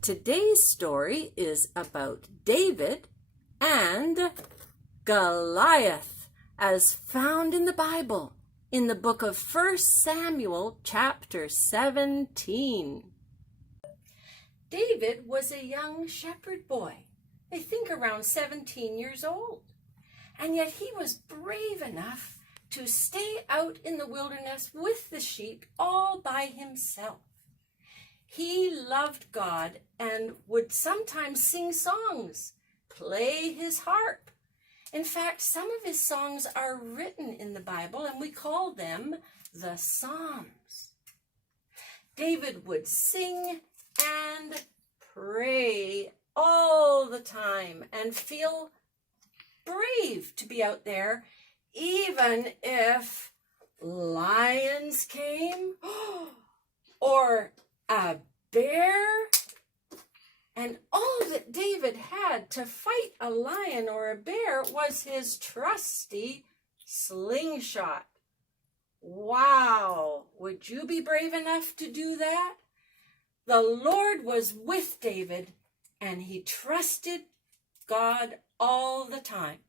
Today's story is about David and Goliath, as found in the Bible, in the book of 1 Samuel, chapter 17. David was a young shepherd boy, I think around 17 years old, and yet he was brave enough to stay out in the wilderness with the sheep all by himself. He loved God and would sometimes sing songs, play his harp. In fact, some of his songs are written in the Bible, and we call them the Psalms. David would sing and pray all the time and feel brave to be out there, even if lions came or a bear. And all that David had to fight a lion or a bear was his trusty slingshot. Wow! Would you be brave enough to do that? The Lord was with David, and he trusted God all the time.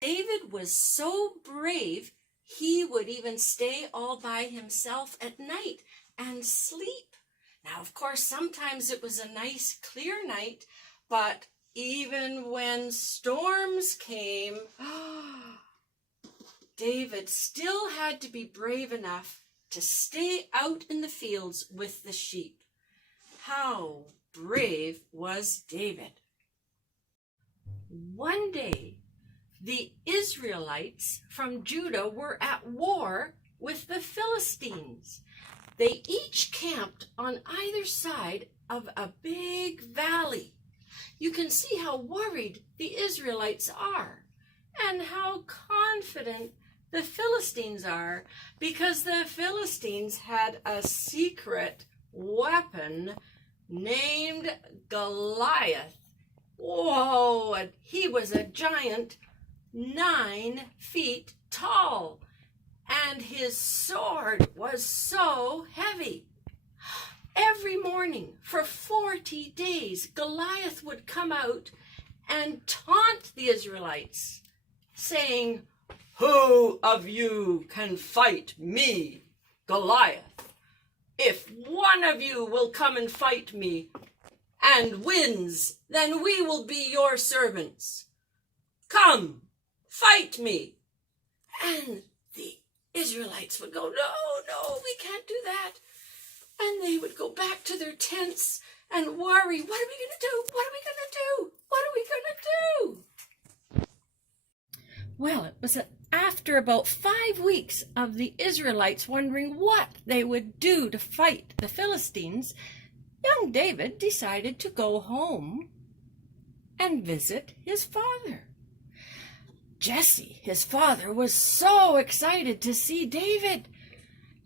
David was so brave, he would even stay all by himself at night and sleep. Now, of course, sometimes it was a nice, clear night, but even when storms came, David still had to be brave enough to stay out in the fields with the sheep. How brave was David! One day, the Israelites from Judah were at war with the Philistines. They each camped on either side of a big valley. You can see how worried the Israelites are and how confident the Philistines are, because the Philistines had a secret weapon named Goliath. Whoa, and he was a giant 9 feet tall. And his sword was so heavy. Every morning for 40 days, Goliath would come out and taunt the Israelites, saying, "Who of you can fight me, Goliath? If one of you will come and fight me and wins, then we will be your servants. Come, fight me." And the Israelites would go, no, we can't do that. And they would go back to their tents and worry, what are we going to do? What are we going to do? What are we going to do? Well, it was after about 5 weeks of the Israelites wondering what they would do to fight the Philistines, young David decided to go home and visit his father. Jesse, his father, was so excited to see David.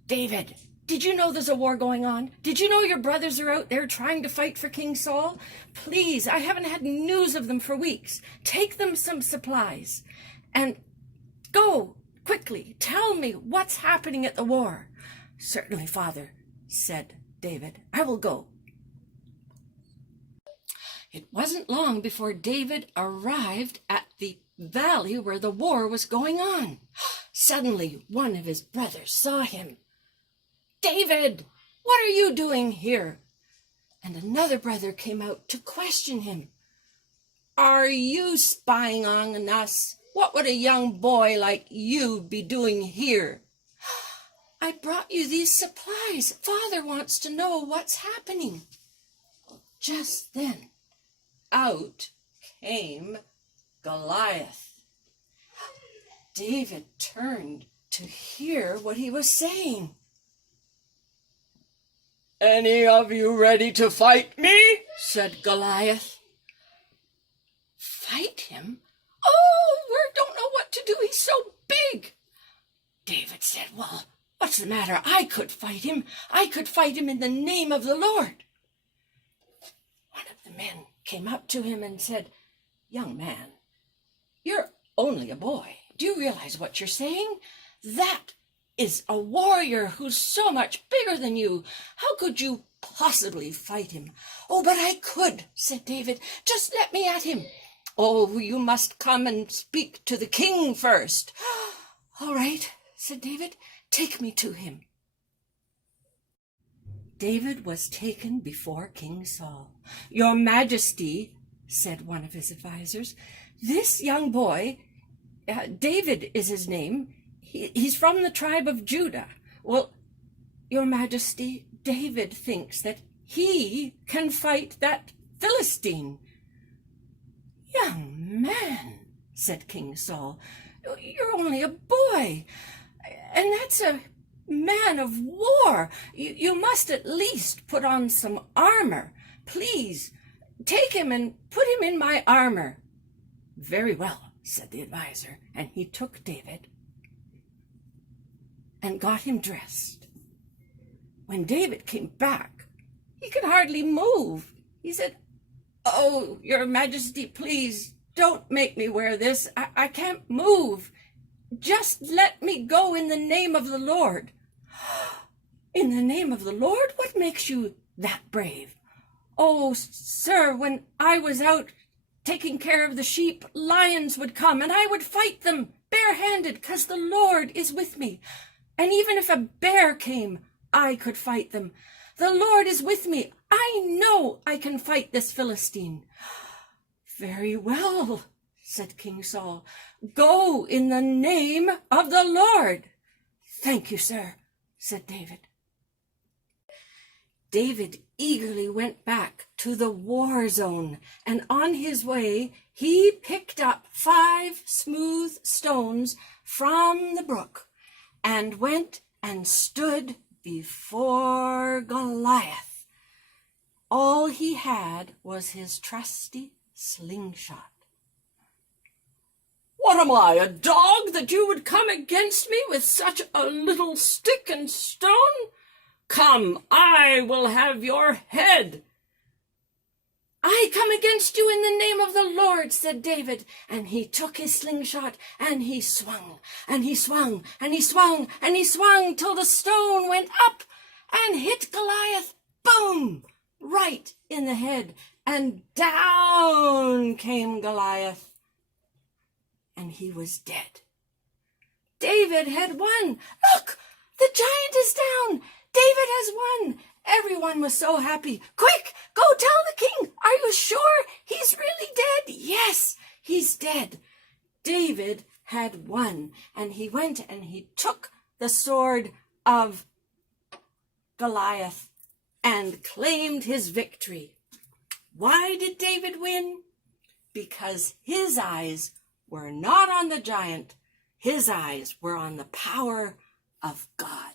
"David, did you know there's a war going on? Did you know your brothers are out there trying to fight for King Saul? Please, I haven't had news of them for weeks. Take them some supplies and go quickly. Tell me what's happening at the war." "Certainly, father," said David. "I will go." It wasn't long before David arrived at the valley where the war was going on. Suddenly, one of his brothers saw him. "David, what are you doing here?" And another brother came out to question him. "Are you spying on us? What would a young boy like you be doing here?" "I brought you these supplies. Father wants to know what's happening." Just then, out came Goliath. David turned to hear what he was saying. "Any of you ready to fight me?" said Goliath. "Fight him? Oh, we don't know what to do. He's so big." David said, "Well, what's the matter? I could fight him. I could fight him in the name of the Lord." One of the men came up to him and said, "Young man, you're only a boy. Do you realize what you're saying? That is a warrior who's so much bigger than you. How could you possibly fight him?" "Oh, but I could," said David. "Just let me at him." "Oh, you must come and speak to the king first." "All right," said David. "Take me to him." David was taken before King Saul. "Your Majesty," said one of his advisors, "this young boy, David is his name, he's from the tribe of Judah. Well, Your Majesty, David thinks that he can fight that Philistine." "Young man," said King Saul, "you're only a boy, and that's a man of war. You must at least put on some armor. Please, take him and put him in my armor." "Very well," said the advisor, and he took David and got him dressed. When David came back, he could hardly move. He said, "Oh, Your Majesty, please don't make me wear this. I can't move. Just let me go in the name of the Lord." "In the name of the Lord? What makes you that brave?" "Oh, sir, when I was out taking care of the sheep, lions would come and I would fight them barehanded, 'cause the Lord is with me. And even if a bear came, I could fight them. The Lord is with me. I know I can fight this Philistine." "Very well," said King Saul. "Go in the name of the Lord." "Thank you, sir," said David. David eagerly went back to the war zone, and on his way he picked up 5 smooth stones from the brook and went and stood before Goliath. All he had was his trusty slingshot. "What am I, a dog, that you would come against me with such a little stick and stone? Come, I will have your head." "I come against you in the name of the Lord," said David, and he took his slingshot, and he swung, and he swung, and he swung, and he swung, till the stone went up and hit Goliath, boom, right in the head, and down came Goliath, and he was dead. David had won. "Look, the giant is down. David has won." Everyone was so happy. "Quick, go tell the king. Are you sure he's really dead?" "Yes, he's dead." David had won, and he went and he took the sword of Goliath and claimed his victory. Why did David win? Because his eyes were not on the giant. His eyes were on the power of God.